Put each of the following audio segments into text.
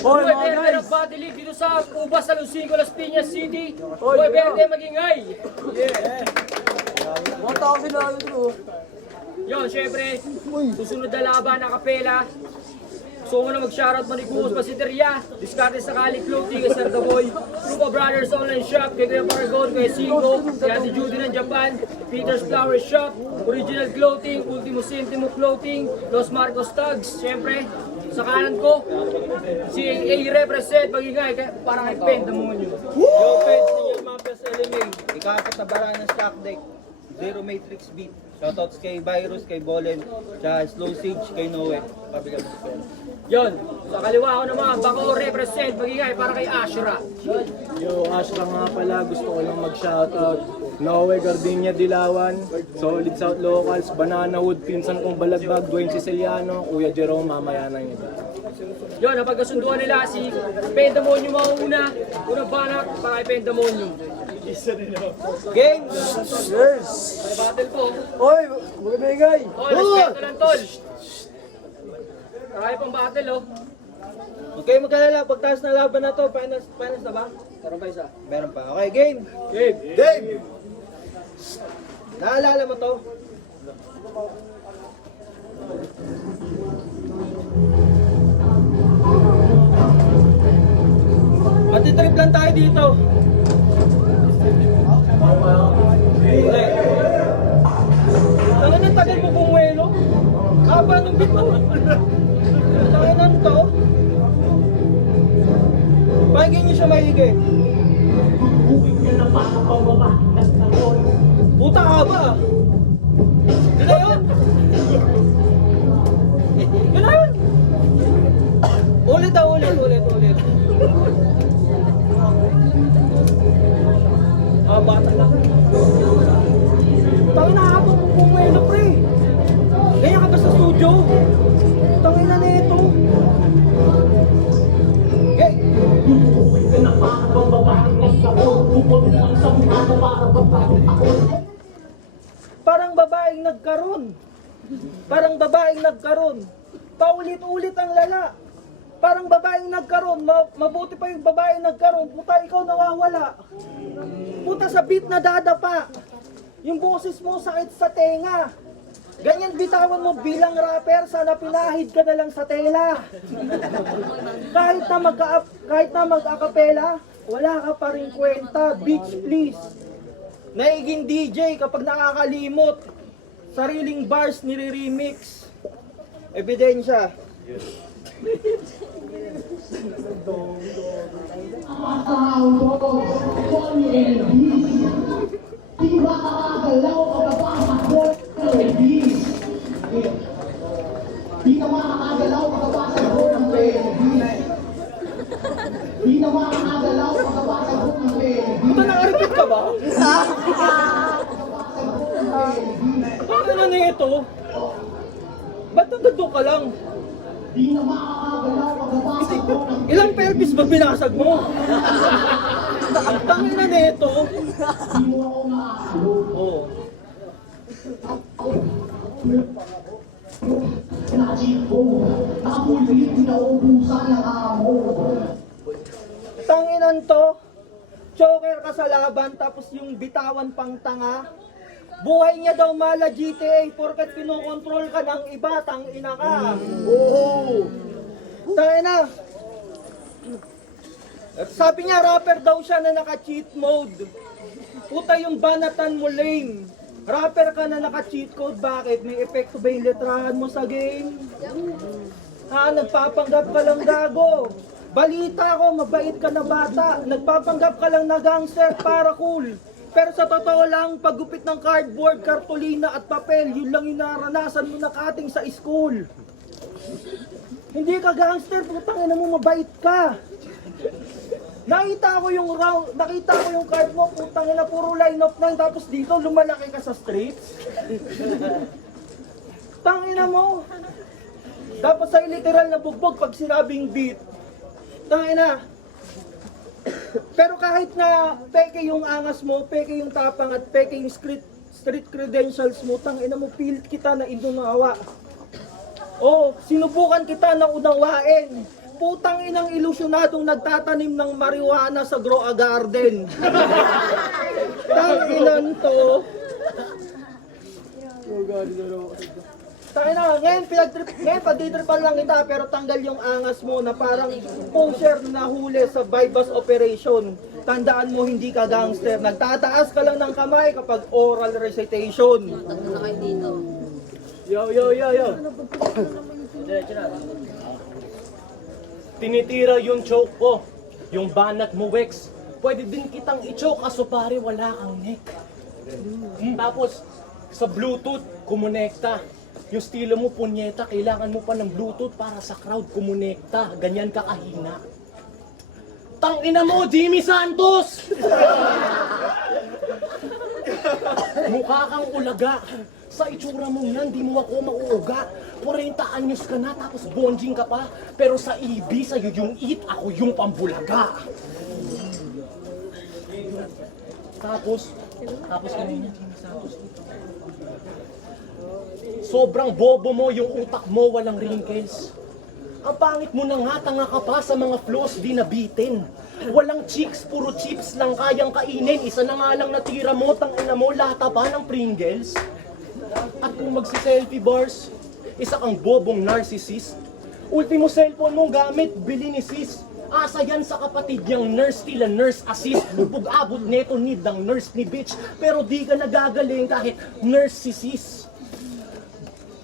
Hoy, Boy mga Verde guys. ng Body League dito sa Ubas, San Lucingo, Las Piñas City. Boy Verde, magingay. 1,000 na ano bro. Yun, syempre, susunod na laban na kapela. So muna mag-shoutout Manigumos Pasiteria, Discarte sa Kali Clothing, kay Sir The Boy, Lupa Brothers Online Shop, kay Kuya Paragon, kay Singo, kay Ate Judy ng Japan, Peter's Flower Shop, Original Clothing, Ultimo Sintimo Clothing, Los Marcos Tags, syempre, sa kanan ko, si A represent, magingay, para kay Penta mo nyo. Yo, Peds, ninyo Mafias LMA. Ikakat na bara ng stock deck. Zero Matrix Beat. Shoutouts kay Virus, kay Bolen, tsaka Slow Sage, kay Noe. Kabilang sa pera. Yun, sa kaliwa ko naman, Bako represent, magingay, para kay Ashura. Yo, Ashra nga pala, gusto ko lang mag-shoutout. Noe Gardenia Dilawan, Solid South Locals, Banana Wood, pinsan kong balagbag, Dwayne Siciliano, Kuya Jerome, mamaya na yun. Yun, napagkasunduan nila si Pendamonyo mauna, unang banak, para kay Pendamonyo. Game! Yes! May battle po. Hoy, magmigay! Oh, respeto lang tol. Kaya pang battle oh. Okay, magkalala. Pagtaas na laban na to, finals na ba? Meron pa isa. Meron pa. Okay, game! Game. Game! Naalala mo to? Matitrip lang tayo dito. Hindi. Tangan yung tagal mo bumuelo. Haba nung bit mo. Tangan to. Pakinggan niyo siya maigi. Puta ka ba? Yun na yun. Yun na yun. Ulit. Bata lang. Tangin na ako kung ano pre. Ganyan ka ba sa studio? Tangin na nito. Okay. Parang babaeng nagkaroon. Paulit-ulit ang lala. Parang babaeng nagkaroon, mabuti pa yung babaeng nagkaroon, puta ikaw nawawala. Puta sa beat na dadapa. Yung boses mo sakit sa tenga. Ganyan bitawan mo bilang rapper, sana pinahid ka na lang sa tela. Kahit na mag-akapela, wala ka pa rin kwenta, bitch please. Naiging DJ kapag nakakalimot, sariling bars nire-remix. Ebidensya. Di ba makakagalaw pagkapasok mo ng ladies? Di na makakagalaw pagkapasok mo ng ladies. Di na makakagalaw pagkapasok mo ng ladies. Puta, naka-repeat ka ba? Bakit na nito? Ba't nagdadong ka lang? Di na makakagalaw pagkapasok mo ng Ilang pelvis ba binasag mo? Tangin na nito. di mo ako makakalo. Oo. Najib ko, nakapulit na ubusan ng amo. Tanginan to. Choker ka sa laban tapos yung bitawan pang tanga. Buhay niya daw mala GTA porkat pinokontrol ka ng iba, tangina ka. Oo. Tangina. Sabi niya rapper daw siya na naka-cheat mode. Puta yung banatan mo lame. Rapper ka na naka-cheat code, bakit? May epekto ba yung letrahan mo sa game? Nagpapanggap ka lang gago. Balita ko, mabait ka na bata. Nagpapanggap ka lang na gangster para cool. Pero sa totoo lang, paggupit ng cardboard, kartolina at papel, yun lang yung naranasan mo na kating sa school. Hindi ka gangster, putang ina mo, mabait ka. Nakita ko yung card mo, putang ina, puro line of 9, tapos dito lumalaki ka sa streets. Tangina mo. Dapat sa literal na bugbog pag sinabing beat. Tangina. Pero kahit na peke yung angas mo, peke yung tapang at peke yung street credentials mo, tangina mo, pilit kita na inunawa. Oh, sinubukan kita na unawain. putang inang ilusyonadong nagtatanim ng marijuana sa grow a garden. Tanginan to. Tangina, ngayon pagditripan lang kita pero tanggal yung angas mo na parang poser na huli sa bypass operation. Tandaan mo hindi ka gangster. Nagtataas ka lang ng kamay kapag oral recitation. Yo. Tinitira yung choke ko. Yung banat mo, Wex. Pwede din kitang i-choke kaso pare wala kang neck. Tapos, sa Bluetooth, kumonekta. Yung estilo mo, punyeta, kailangan mo pa ng Bluetooth para sa crowd kumonekta. Ganyan ka kahina. Tangina mo, Jimmy Santos! Mukha kang ulaga. Sa itsura mo yan, di mo ako mauuga. 40 anyos ka na, tapos bonjing ka pa. Pero sa EB, sa'yo yung eat, ako yung pambulaga. Tapos kanina, Jimmy Santos dito. Sobrang bobo mo, yung utak mo walang wrinkles. Ang pangit mo na nga, tanga ka pa sa mga flaws di nabitin. Walang chicks, puro chips lang kayang kainin. Isa na nga lang natira mo, tangina mo, lata pa ng Pringles. At kung magsi-selfie bars, isa kang bobong narcissist. Ultimo cellphone mo gamit, bili ni sis. Asa yan sa kapatid niyang nurse, tila nurse assist. Bubog abot neto, need ng nurse ni bitch. Pero di ka nagagaling kahit nurse si sis.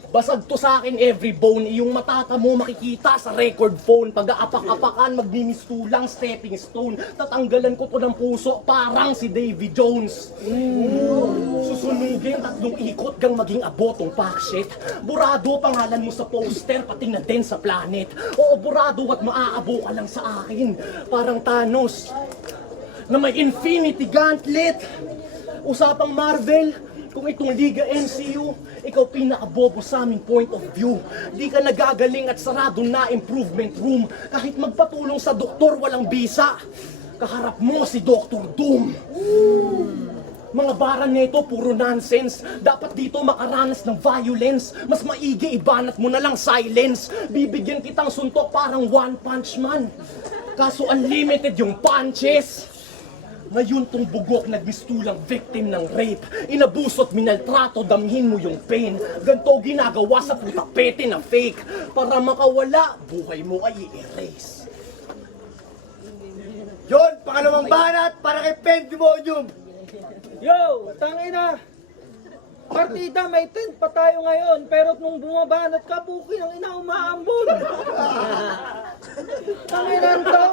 Basag to sa akin every bone. Yung matata mo makikita sa record phone. Pag-aapak-apakan, magnimistulang stepping stone. Tatanggalan ko to ng puso parang si Davy Jones. Susunugin 3 ikot gang maging abotong pakshit. Burado pangalan mo sa poster, pati na din sa planet. Oo, burado at maaabo ka lang sa akin. Parang Thanos na may infinity gauntlet. Usapang Marvel, kung itong Liga MCU, ikaw pinakabobo sa aming point of view. Di ka nagagaling at sarado na improvement room. Kahit magpatulong sa doktor, walang bisa. Kaharap mo si Dr. Doom. Mga bara neto, puro nonsense. Dapat dito makaranas ng violence. Mas maigi, ibanat mo na lang silence. Bibigyan kitang suntok parang One Punch Man. Kaso unlimited yung punches. Ngayon tong bugok nagmistulang victim ng rape. Inabuso't minaltrato, damhin mo yung pain. Ganto ginagawa sa puta pete na fake. Para makawala, buhay mo ay i-erase. Yon, pangalawang banat para kay Pendemonium. Yo, tangina. Partida, may tent pa tayo ngayon. Pero nung bumabanat ka, bukin ang ina umaambon. Tanginan to.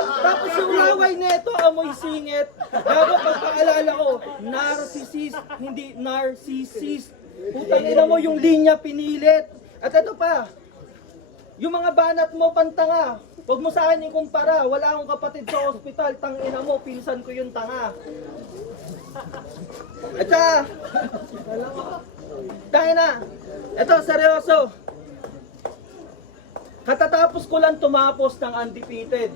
Tapos yung laway neto, amoy singit. Bago pagpaalala ko, narcissist, hindi narcissist. Putang ina mo yung linya pinilit. At ito pa, yung mga banat mo pantanga. Huwag mo sa akin ikumpara. Wala akong kapatid sa ospital. Tangina mo, pinsan ko yung tanga. At saka, tangina, ito seryoso. Katatapos ko lang tumapos ng undefeated.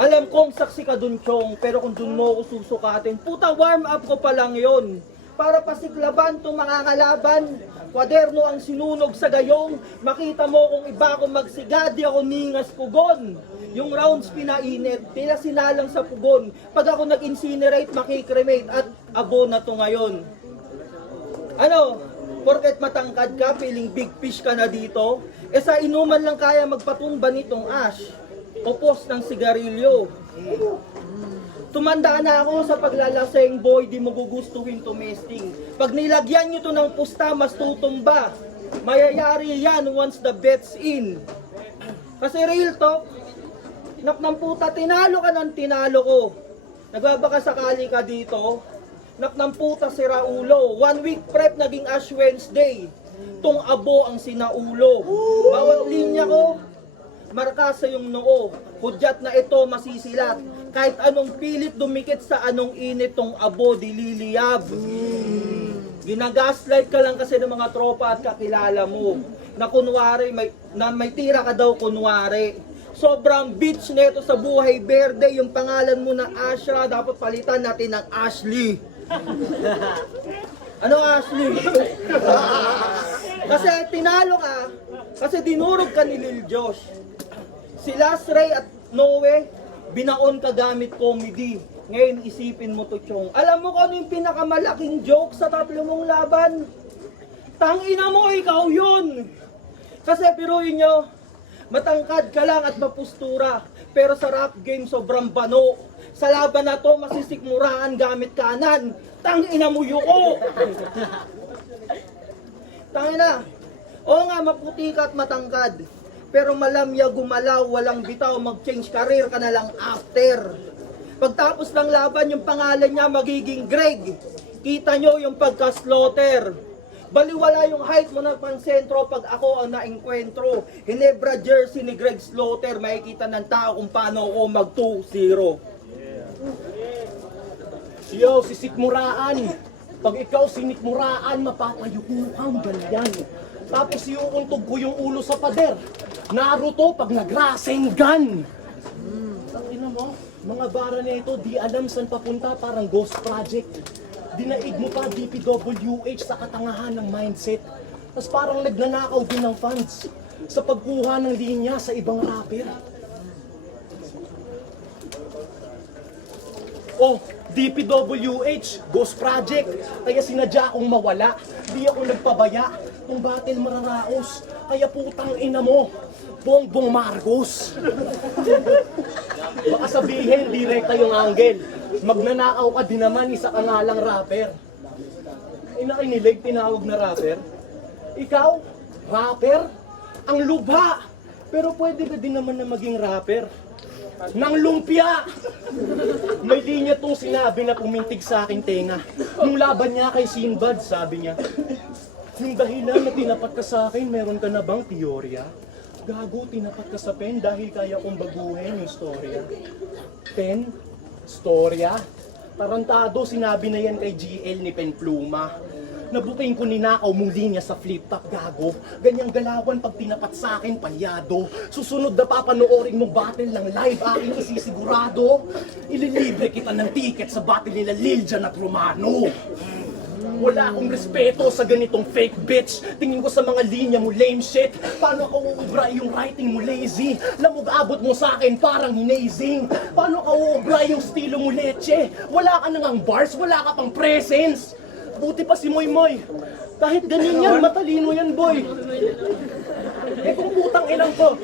Alam kong saksi ka dun, Chong, pero kung dun mo ako susukatin, puta warm up ko pa lang yon. Para pasiklaban itong mga kalaban, kwaderno ang sinunog sa gayong, makita mo kung iba akong magsigadi ako ningas pugon. Yung rounds pinainit, pinasinalang sa pugon. Pag ako nag-incinerate, makikremate at abo na to ngayon. Ano? Porket matangkad ka, feeling big fish ka na dito, eh sa inuman lang kaya magpatumba nitong ash o post ng sigarilyo. Tumanda na ako sa paglalaseng, boy, di mo gugustuhin tumesting. Pag nilagyan nyo to ng pusta, mas tutumba. Mayayari yan once the bet's in. Kasi real talk, nak ng puta, tinalo ka ng tinalo ko. Nagbabaka sakali ka dito, nak ng puta si Raulo. 1 week prep naging Ash Wednesday. Tong abo ang sinaulo. Bawat linya ko, marka sa yung noo. Hudyat na ito masisilat. Kahit anong pilit dumikit sa anong init tong abo dililiyab. Ginagaslight ka lang kasi ng mga tropa at kakilala mo. Na kunwari, may tira ka daw kunwari. Sobrang bitch neto sa buhay berde. Yung pangalan mo na Ashra, dapat palitan natin ng Ashley. Ano Ashley? Kasi tinalo ka, kasi dinurog ka ni Lil Josh. Si Last Ray at Noe, binaon ka gamit comedy. Ngayon isipin mo to, Chong. Alam mo kung ano yung pinakamalaking joke sa tatlo mong laban? Tangina mo, ikaw yun! Kasi piruin nyo, matangkad ka lang at mapustura. Pero sa rap game sobrang bano. Sa laban na to, masisikmuraan gamit kanan. Tangina mo yuko! Tangina. Oo nga, maputi ka at matangkad. Pero malamya gumalaw, walang bitaw, mag-change career ka na lang after. Pagtapos ng laban, yung pangalan niya magiging Greg. Kita nyo yung pagka-slaughter. Baliwala yung height mo ng pansentro pag ako ang naengkwentro. Hinebra jersey ni Greg Slaughter, makikita ng tao kung paano ako mag-2-0. Yo, sisikmuraan. Pag ikaw sinikmuraan, mapapayuko kang ganyan. Tapos iuuntog ko yung ulo sa pader. Naruto pag nag-Rasengan. Tangina mo, mga bara na ito, di alam saan papunta, parang ghost project. Dinaig mo pa DPWH sa katangahan ng mindset. Tapos parang nagnanakaw din ng funds sa pagkuha ng linya sa ibang rapper. Oh, DPWH, Ghost Project. Kaya sinadya akong mawala. Di ako nagpabaya. Kung battle mararaos. Kaya putang ina mo, Bongbong Marcos. Baka sabihin, direkta yung angle. Magnanakaw ka din naman, isa ka nga lang rapper. Inakinilig, tinawag na rapper. Ikaw, rapper? Ang lubha! Pero pwede ka din naman na maging rapper. Nang lumpia! May linya tong sinabi na pumintig sa aking tenga. Nung laban niya kay Sinbad, sabi niya, yung dahilan na tinapat ka sa akin, meron ka na bang teorya? Gago, tinapat ka sa pen dahil kaya kong baguhin yung storya. Pen? Storya? Tarantado, sinabi na yan kay GL ni Pen Pluma. Nabuking ko ninakaw mong linya sa flip-top, gago. Ganyang galawan pag tinapat sa akin, palyado. Susunod na papanoorin mong battle ng live, aking isisigurado. Ililibre kita ng ticket sa battle nila Liljan at Romano. Wala akong respeto sa ganitong fake bitch. Tingin ko sa mga linya mo lame shit. Paano ako uubra yung writing mo lazy? Lamog-abot mo sa akin parang hinazing. Paano ka uubra yung estilo mo leche? Wala ka nang bars, wala ka pang presence. Buti pa si Moy Moy. Kahit ganyan yan, matalino yan boy. Eh kung putang ilang ko.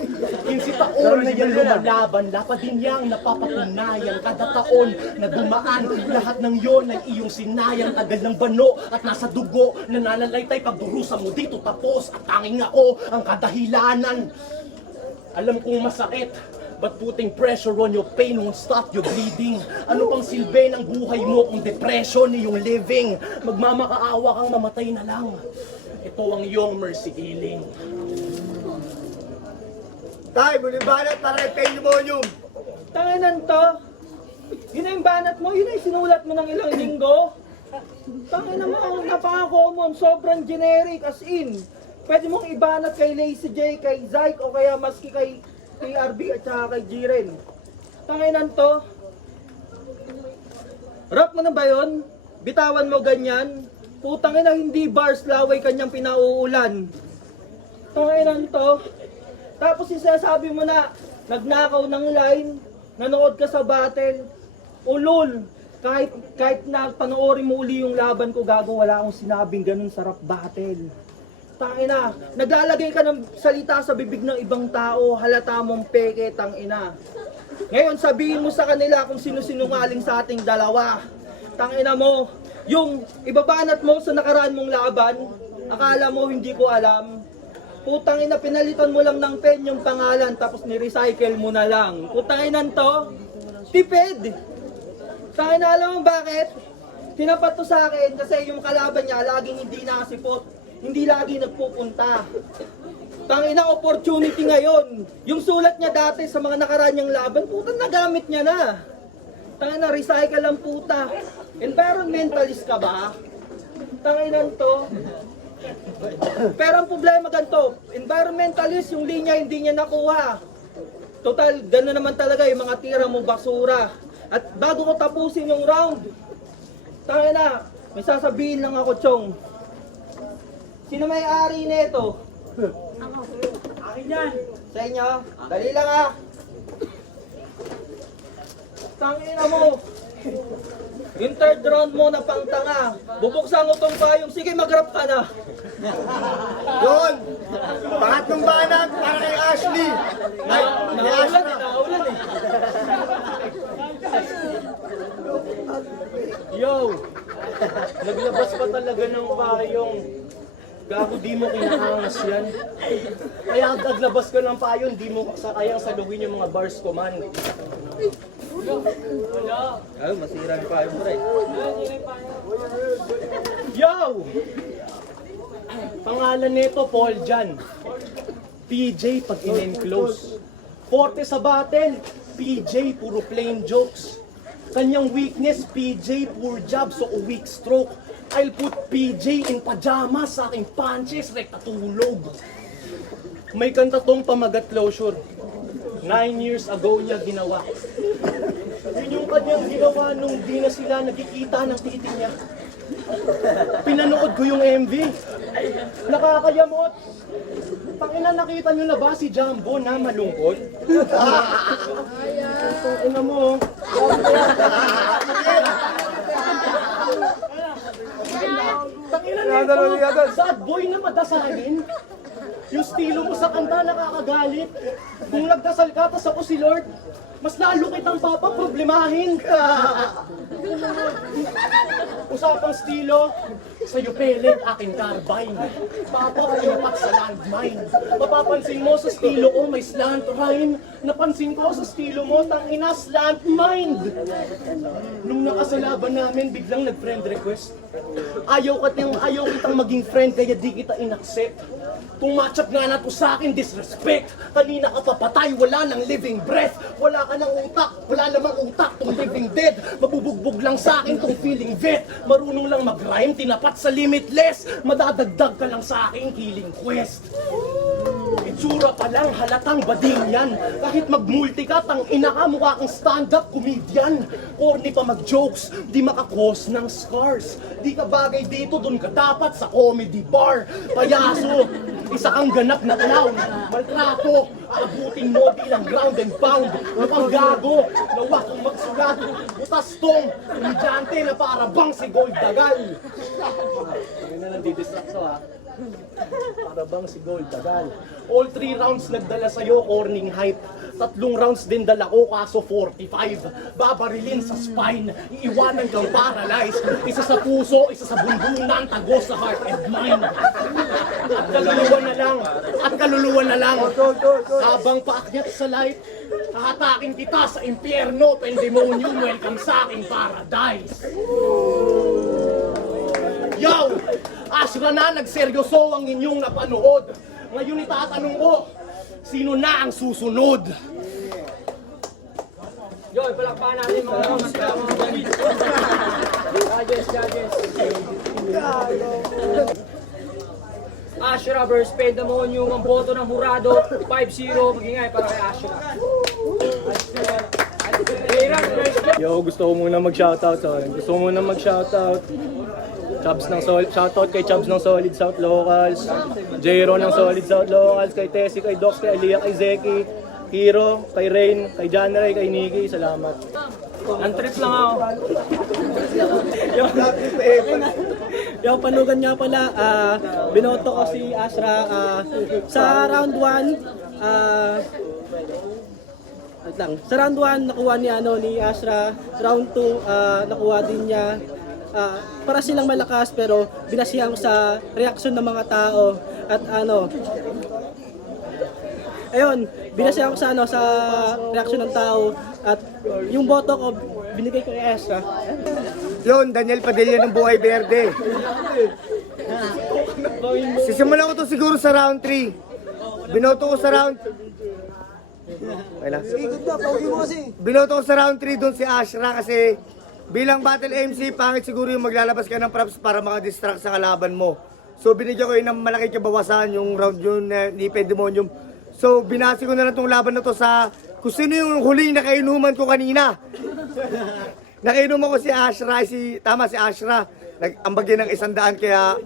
15 taon na yan lumalaban, lapad din yang napapatunayan. Kada taon na dumaan, lahat ng yon ay iyong sinayang. Tagal ng bano at nasa dugo, nananalaytay pagdurusa mo dito tapos. At tanging ako ang kadahilanan. Alam kong masakit, but putting pressure on your pain won't stop your bleeding. Ano pang silbi ng buhay mo kung depression iyong living? Magmamakaawa kang mamatay na lang. Ito ang iyong mercy healing. Tay, muling banat para kay Pandemonium. Tanginan to. Yun na yung banat mo, yun na yung sinulat mo ng ilang linggo. Tanginan mo, ang napaka-common, sobrang generic as in. Pwede mong ibanat kay Lazy J, kay Zyke, o kaya maski kay TRB at saka kay Jiren. Tanginan to. Rap mo na ba yun? Bitawan mo ganyan? Putangin na hindi bars, laway kanyang pinauulan. Tanginan to. Tapos yung sinasabi mo na, nagnakaw ng line, nanood ka sa battle, ulol, kahit na panoorin mo uli yung laban ko, gago, wala akong sinabing ganun sa rap battle. Tangina, naglalagay ka ng salita sa bibig ng ibang tao, halata mong peke, tangina. Ngayon, sabihin mo sa kanila kung sino-sinungaling sa ating dalawa. Tangina mo, yung ibabanat mo sa nakaraan mong laban, akala mo hindi ko alam. Putang ina, pinalitan mo lang ng pen yung pangalan tapos ni-recycle mo na lang. Putang ina to, tipid. Tangina, alam mo bakit? Tinapat to sa akin kasi yung kalaban niya laging hindi nakasipot, hindi lagi nagpupunta. Tangina, opportunity ngayon. Yung sulat niya dati sa mga nakaraan niyang laban, putang nagamit niya na. Tangina, recycle ang puta. Environmentalist ka ba? Tangina to. Pero ang problema ganito, environmentalist, yung linya hindi niya nakuha. Total, gano'n naman talaga yung mga tira mo basura. At bago ko tapusin yung round, tangina, may sasabihin lang ako, Chong. Sino may-ari nito? Akin yan. Sa inyo? Dali lang ah. Tangina mo. Yung third round mo na pangtanga. Bubuksan ko tong payong. Sige, mag-rap ka na. Yun! Pangatlong banat para kay Ashley. Ay, kay Ashley. Nakaulan eh. Yo! Naglabas pa talaga ng payong. Gago, di mo kinaangas yan. Kaya naglabas ka ng payong, di mo kayang saluhin yung mga bars ko, man. Ay, masira yung payong mo rin. Yo! Pangalan nito, Paul Jan. PJ pag in-enclose. Forte sa battle, PJ puro plain jokes. Kanyang weakness, PJ poor job, so a weak stroke. I'll put PJ in pajamas sa aking punches, rekta tulog. May kanta tong Pamagat Closure. 9 years ago niya ginawa. Yun yung kanyang ginawa nung di na sila nagkikita ng titi niya. Pinanood ko yung MV. Nakakayamot. Pangina, nakita nyo na ba si Jumbo na malungkot? Pangina mo. Pangina nito, sad boy na madasalin. Yung estilo mo sa kanta nakakagalit. Kung nagdasal ka, tas ako si Lord, mas lalo kitang papaproblemahin. Usapang estilo, sa'yo pellet, aking carbine. Papa, pinapat sa landmine. Mapapansin mo sa estilo ko, may slant rhyme. Napansin ko sa estilo mo, tangina, slant mind. Nung nakasalaban namin, biglang nag-friend request. Ayaw kitang maging friend, kaya di kita inaccept. Kung matchup nga na to sa akin, disrespect. Kanina ka papatay, wala nang living breath. Wala ka ng utak, wala namang utak tong living dead. Mabubugbog lang sa akin tong feeling vet. Marunong lang mag-rhyme, tinapat sa limitless. Madadagdag ka lang sa akin, killing quest. Itsura pa lang, halatang bading yan. Kahit mag-multi ka, tang ina ka, mukha kang stand-up comedian. Corny pa mag-jokes, di makakos ng scars. Di ka bagay dito, dun ka dapat sa comedy bar. Payaso, isa kang ganap na clown. Maltrato, abutin mo di lang ground and pound. Mukhang gago, nawa kong magsulat. Butas tong, komedyante na para bang si Gold Dagal. Ayun na nandidistract so ha. Para bang si Gold Dagal. All 3 rounds nagdala sa'yo, corning hype. 3 rounds din dala ko, kaso 45. Babarilin sa spine, iiwanan kang paralyzed. Isa sa puso, isa sa bundunan, tagos sa heart and mind. At kaluluwa na lang. Habang paakyat sa light, hahatakin kita sa impyerno, pendemonium, welcome sa aking paradise. Yo! Ashra na, nagseryoso ang inyong napanood. Ngayon itatanong ko, sino na ang susunod? Yo, palakpakan natin mga judges. Ashra versus Pandemonium, ang boto ng hurado, 5-0, magingay para kay Ashra. Yo, gusto ko muna mag-shoutout. Chubs ng Solid, shoutout kay Chubs ng Solid South Locals, Jero ng Solid South Locals, kay Tessie, kay Dox, kay Aliyah, kay Zeki, Hiro, kay Rain, kay John Ray, kay Nikki, salamat. Antrip lang ako. Yung panugan nga pala, binoto ko si Ashra sa round 1. Sa round 1 nakuha ni Ashra, round 2 nakuha din niya. Para silang malakas pero binasihan ko sa reaksyon ng mga tao at binasihan ko sa reaksyon ng tao at yung boto ko binigay ko kay Ashra. Yun, Daniel Padilla ng Buhay Verde. Sisimulan ko to siguro sa round 3. Binoto ko sa round... Okay na? Binoto ko sa round 3 doon si Ashra kasi bilang battle MC, pangit siguro yung maglalabas ka ng props para maka-distract sa kalaban mo. So binigyan ko yun ng malaki kabawasan yung round yun ni Pandemonium. So binasi ko na lang itong laban na to sa kung sino yung huling nakainuman ko kanina. Nakainuman ko si Ashra, si Ashra. nag-ambag yan ng 100 kaya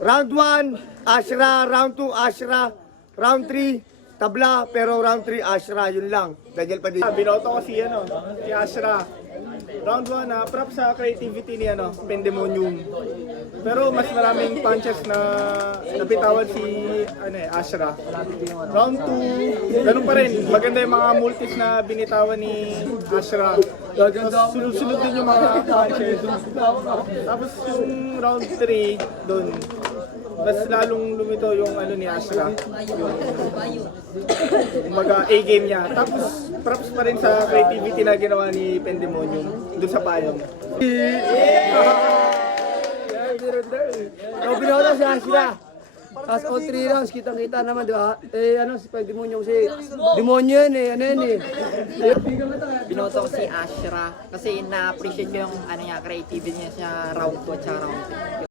round 1, Ashra, round 2, Ashra, round 3, tabla, pero round 3, Ashra, yun lang. Daniel Padilla. Binoto ko si Ashra. Round 1 props sa creativity ni Pandemonium. Pero mas maraming punches na napitawan si Ashra. Round 2, ganun pa rin. Maganda yung mga multis na binitawan ni Ashra. Tapos sunod-sunod din yung mga punches. Tapos yung round 3 doon, mas lalong lumito yung ni Ashra. Yung A-game niya. Tapos props pa rin sa creativity na ginawa ni Pandemonium doon sa payong. So, binoto si Ashra. Tapos all 3 rounds, kitang-kita naman, di ba? Si Demonyo kasi, demonyo yan Binoto ko si Ashra kasi na-appreciate ko yung creativity niya sa round 2 at sa round 3.